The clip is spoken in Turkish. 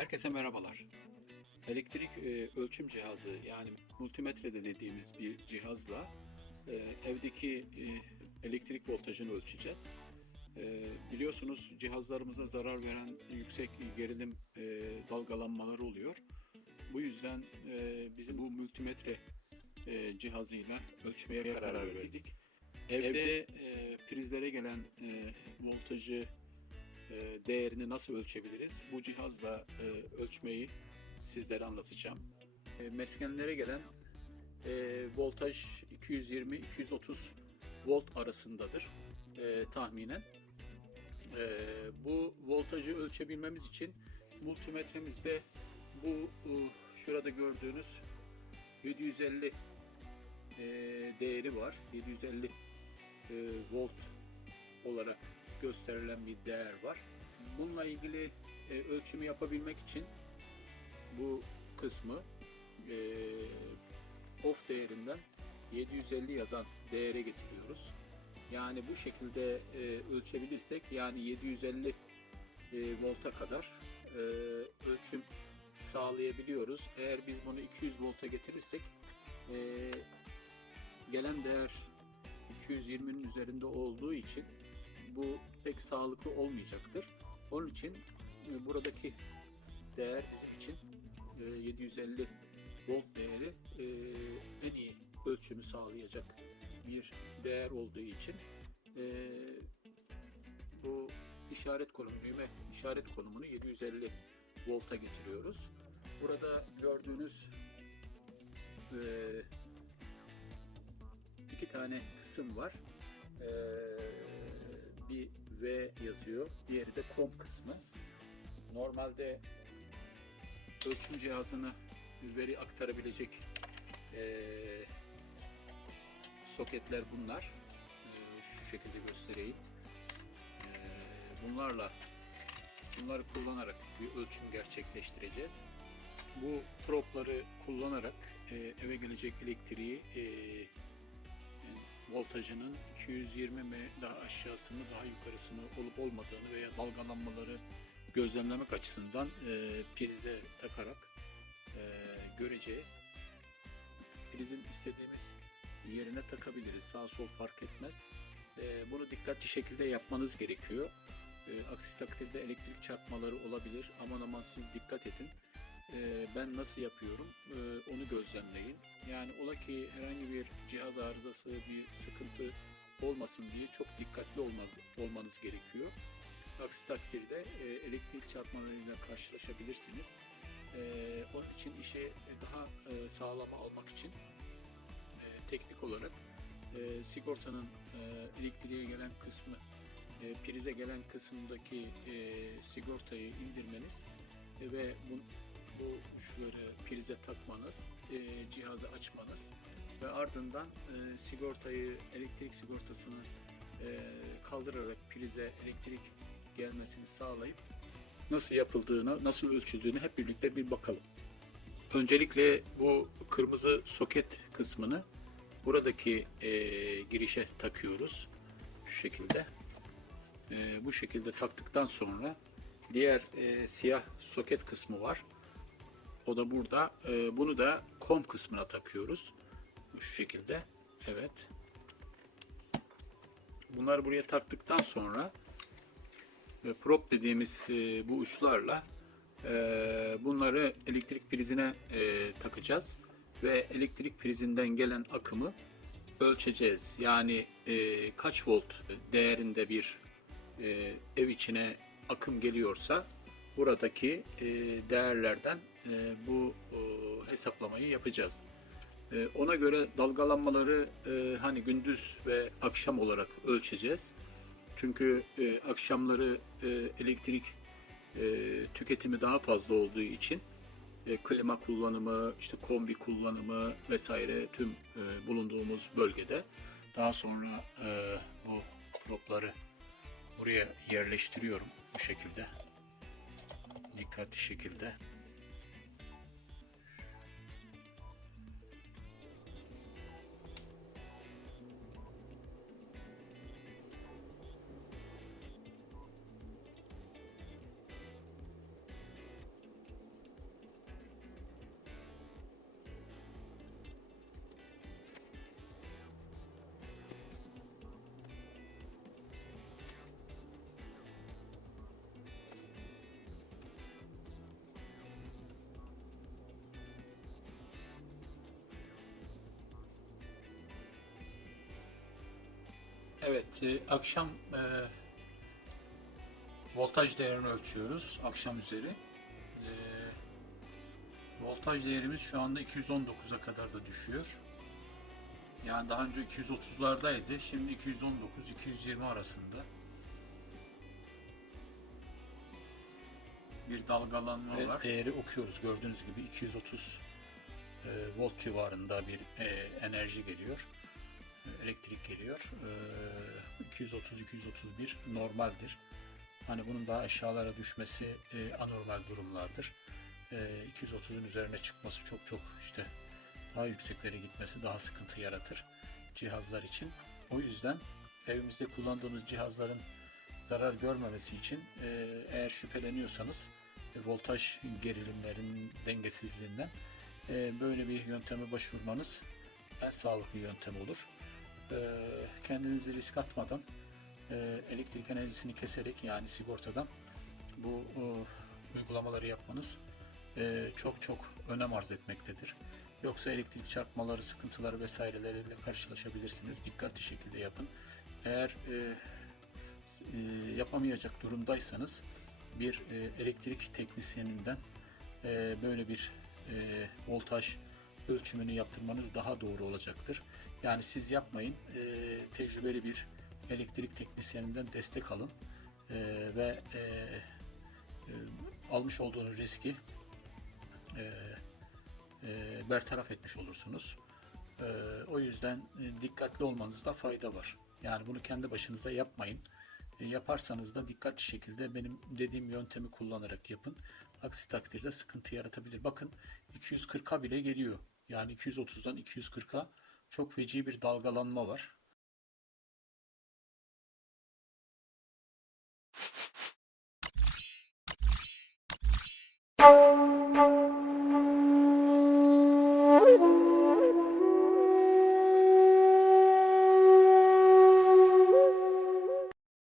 Herkese merhabalar. Elektrik e, ölçüm cihazı yani multimetre de dediğimiz bir cihazla e, evdeki e, elektrik voltajını ölçeceğiz. E, biliyorsunuz cihazlarımıza zarar veren yüksek gerilim e, dalgalanmaları oluyor. Bu yüzden e, bizim bu multimetre e, cihazıyla ölçmeye karar verdik. Evde e, prizlere gelen e, voltajı değerini nasıl ölçebiliriz? Bu cihazla e, ölçmeyi sizlere anlatacağım. E, meskenlere gelen e, voltaj 220-230 volt arasındadır e, tahminen. E, bu voltajı ölçebilmemiz için multimetremizde bu e, şurada gördüğünüz 750 e, değeri var. 750 e, volt olarak gösterilen bir değer var. Bununla ilgili e, ölçümü yapabilmek için bu kısmı e, off değerinden 750 yazan değere getiriyoruz. Yani bu şekilde e, ölçebilirsek yani 750 e, volta kadar e, ölçüm sağlayabiliyoruz. Eğer biz bunu 200 volta getirirsek e, gelen değer 220'nin üzerinde olduğu için bu pek sağlıklı olmayacaktır. Onun için e, buradaki değer bizim için e, 750 volt değeri e, en iyi ölçümü sağlayacak bir değer olduğu için e, bu işaret konumu, düğme işaret konumunu 750 volta getiriyoruz. Burada gördüğünüz e, iki tane kısım var. E, bir V yazıyor. Diğeri de COM kısmı. Normalde ölçüm cihazını veri aktarabilecek eee, soketler bunlar. Eee, şu şekilde göstereyim. Eee, bunlarla bunları kullanarak bir ölçüm gerçekleştireceğiz. Bu propları kullanarak eee, eve gelecek elektriği eee, voltajının 220 mi daha aşağısı mı daha yukarısı mı olup olmadığını veya dalgalanmaları gözlemlemek açısından e, prize takarak e, göreceğiz. Prizin istediğimiz yerine takabiliriz. Sağ sol fark etmez. E, bunu dikkatli şekilde yapmanız gerekiyor. E, aksi takdirde elektrik çarpmaları olabilir. Aman aman siz dikkat edin. E, ben nasıl yapıyorum e, onu gözlemleyin. Yani ola ki herhangi bir cihaz arızası, bir sıkıntı olmasın diye çok dikkatli olmaz, olmanız gerekiyor. Aksi takdirde e, elektrik çarpmalarıyla karşılaşabilirsiniz. E, onun için işi daha e, sağlama almak için e, teknik olarak e, sigortanın e, elektriğe gelen kısmı, e, prize gelen kısımdaki e, sigortayı indirmeniz ve bu, bu uçları prize takmanız, e, cihazı açmanız ve ardından e, sigortayı, elektrik sigortasını e, kaldırarak prize elektrik gelmesini sağlayıp nasıl yapıldığını, nasıl ölçüldüğünü hep birlikte bir bakalım. Öncelikle bu kırmızı soket kısmını buradaki e, girişe takıyoruz. Şu şekilde. E, bu şekilde taktıktan sonra diğer e, siyah soket kısmı var. O da burada. E, bunu da kom kısmına takıyoruz. Şu şekilde. Evet. Bunları buraya taktıktan sonra ve prop dediğimiz e, bu uçlarla e, bunları elektrik prizine e, takacağız ve elektrik prizinden gelen akımı ölçeceğiz. Yani e, kaç volt değerinde bir e, ev içine akım geliyorsa buradaki e, değerlerden bu e, hesaplamayı yapacağız. E, ona göre dalgalanmaları e, hani gündüz ve akşam olarak ölçeceğiz. Çünkü e, akşamları e, elektrik e, tüketimi daha fazla olduğu için e, klima kullanımı, işte kombi kullanımı vesaire tüm e, bulunduğumuz bölgede daha sonra e, bu propları buraya yerleştiriyorum bu şekilde dikkatli şekilde. Evet, e, akşam e, voltaj değerini ölçüyoruz akşam üzeri. E, voltaj değerimiz şu anda 219'a kadar da düşüyor. Yani daha önce 230'lardaydı. Şimdi 219-220 arasında. Bir dalgalanma Ve var. değeri okuyoruz. Gördüğünüz gibi 230 e, volt civarında bir e, enerji geliyor. E, elektrik geliyor. E, 230-231 normaldir. Hani bunun daha aşağılara düşmesi e, anormal durumlardır. E, 230'un üzerine çıkması çok çok işte daha yükseklere gitmesi daha sıkıntı yaratır cihazlar için. O yüzden evimizde kullandığımız cihazların zarar görmemesi için e, eğer şüpheleniyorsanız e, voltaj gerilimlerinin dengesizliğinden e, böyle bir yönteme başvurmanız en sağlıklı yöntem olur. E, kendinizi risk atmadan e, elektrik enerjisini keserek yani sigortadan bu e, uygulamaları yapmanız e, çok çok önem arz etmektedir. Yoksa elektrik çarpmaları, sıkıntıları vesaireleriyle karşılaşabilirsiniz. Dikkatli şekilde yapın. Eğer e, e, yapamayacak durumdaysanız bir e, elektrik teknisyeninden e, böyle bir e, voltaj ölçümünü yaptırmanız daha doğru olacaktır. Yani siz yapmayın, e, tecrübeli bir elektrik teknisyeninden destek alın E, ve e, e, almış olduğunuz riski e, e, bertaraf etmiş olursunuz. E, o yüzden e, dikkatli olmanızda fayda var. Yani bunu kendi başınıza yapmayın. E, yaparsanız da dikkatli şekilde benim dediğim yöntemi kullanarak yapın. Aksi takdirde sıkıntı yaratabilir. Bakın 240'a bile geliyor. Yani 230'dan 240'a çok feci bir dalgalanma var.